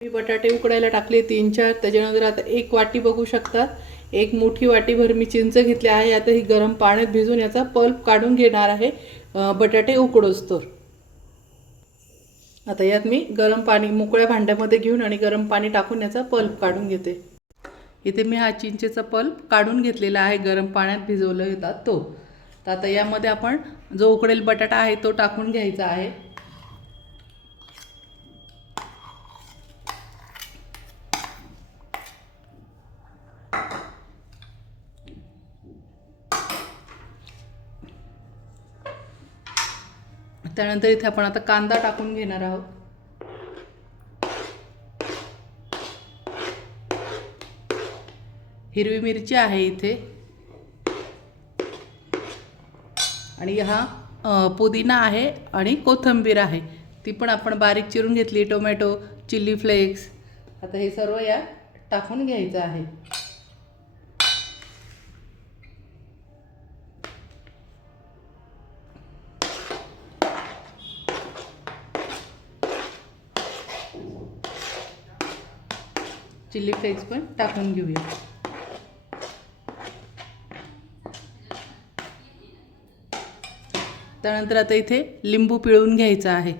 मी बटाटे उकडायला टाकले 3-4. त्याच्यानंतर आता एक वाटी बघू शकता, एक मोठी वाटीभर मी चिंच घेतली आहे. आता ही गरम पाण्यात भिजून याचा पल्प काढून घेणार आहे बटाटे उकडोस्तर. आता यात मी गरम पाणी मोकळ्या भांड्यामध्ये घेऊन आणि गरम पाणी टाकून याचा पल्प काढून घेते. इथे मी हा चिंचेचा पल्प काढून घेतलेला आहे, गरम पाण्यात भिजवलं होता तो. तर आता यामध्ये आपण जो उकडेल बटाटा आहे तो टाकून घ्यायचा आहे. त्यानंतर इथे आपण आता कांदा टाकून घेणार आहोत. हिरवी मिरची आहे इथे आणि हा पुदिना आहे आणि कोथिंबीर आहे, ती पण आपण बारीक चिरून घेतली. Tomato, chilli flakes. आता हे सर्व यात टाकून घ्यायचं आहे. चिली फ्लेक्स पण टाकून घेऊया. त्यानंतर आता इथे लिंबू पिळून घ्यायचा आहे.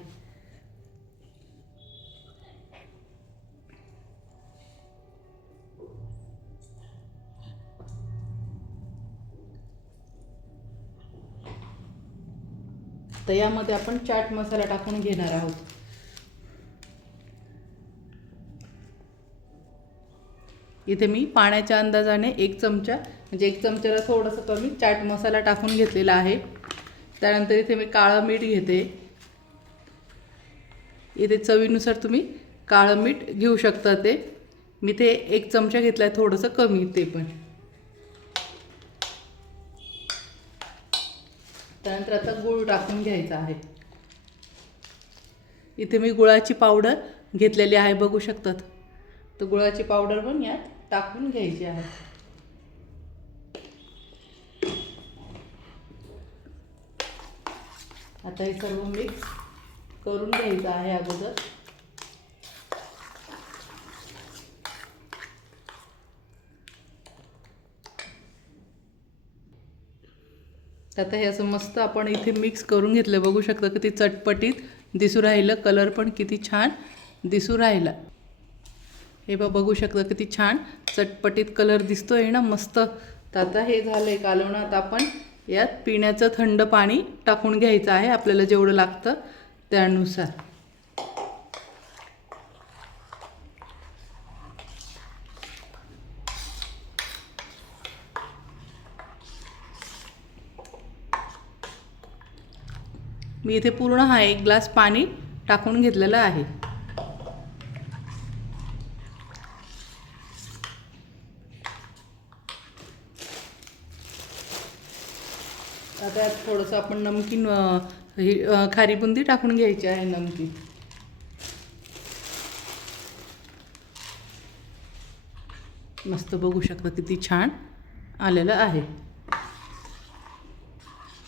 तर यामध्ये आपण चाट मसाला टाकून घेणार आहोत. इथे मी पाण्याच्या अंदाजाने 1 चमचा, म्हणजे 1 चमच्याला थोडंसं कमी चाट मसाला टाकून घेतलेला आहे. त्यानंतर इथे मी काळं मीठ घेते. इथे चवीनुसार तुम्ही काळं मीठ घेऊ शकता. ते मी ते 1 चमचा घेतला आहे, थोडंसं कमी ते पण. त्यानंतर आता गूळ टाकून घ्यायचा आहे. इथे मी गुळाची पावडर घेतलेली आहे, बघू शकतात. तर गुळाची पावडर पण यात टाकून घ्यायची आहे. आता हे सर्व मिक्स करून घ्यायचं आहे अगोदर. आता हे असं मस्त आपण इथे मिक्स करून घेतलं. बघू शकता किती चटपटीत दिसू राहिलं, कलर पण किती छान दिसू राहिला. हे बघू शकता किती छान चटपटीत कलर दिसतोय ना, मस्त. तर आता हे झालंय कालवण. आता आपण यात पिण्याचं थंड पाणी टाकून घ्यायचं आहे, आपल्याला जेवढं लागतं त्यानुसार. मी इथे पूर्ण हा 1 ग्लास पाणी टाकून घेतलेलं आहे. आता यात थोडंसं आपण नमकीन खारी बुंदी टाकून घ्यायची आहे, नमकीन. मस्त बघू शकता किती छान आलेलं आहे.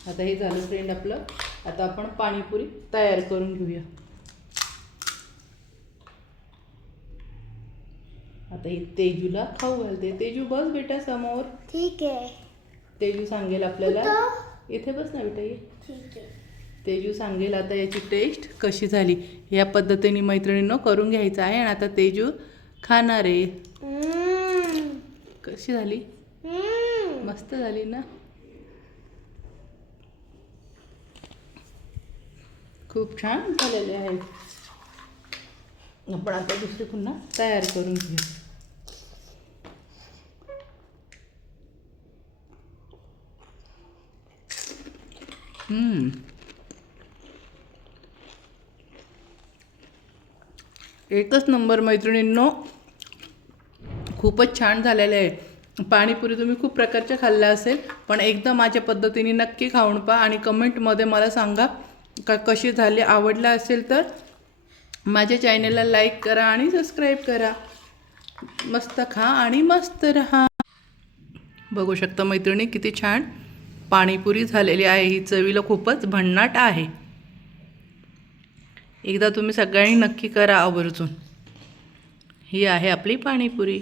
आता हे झालं फ्रेंड आपलं. आता आपण पाणीपुरी तयार करून घेऊया. आता हे तेजूला खाऊ घालते. तेजू बस बेटा समोर. ठीक आहे. तेजू सांगेल आपल्याला. इथे बस ना बेटा, ये. ठीक आहे. तेजू सांगेल आता याची टेस्ट कशी झाली. या पद्धतीने मैत्रिणींनो करून घ्यायचं आहे. आणि आता तेजू खाणार आहे. कशी झाली? मस्त झाली ना. खूप छान झालेले आहे. आपण आता दुसरी पुन्हा तयार करून घेऊ. एकच नंबर मैत्रिणींनो, खूपच छान झालेले आहे. पाणीपुरी तुम्ही खूप प्रकारच्या खाल्ल्या असेल, पण एकदा माझ्या पद्धतीने नक्की खाऊन पहा आणि कमेंटमध्ये मला सांगा का कशी झाली. आवडला असेल तर माझ्या चॅनलला लाईक करा आणि सबस्क्राईब करा. मस्त खा आणि मस्त रहा. बघू शकता मैत्रिणी किती छान पाणीपुरी झालेली आहे. ही चवीला खूपच भन्नाट आहे. एकदा तुम्ही सगळ्यांनी नक्की करा आवर्जून. ही आहे आपली पाणीपुरी.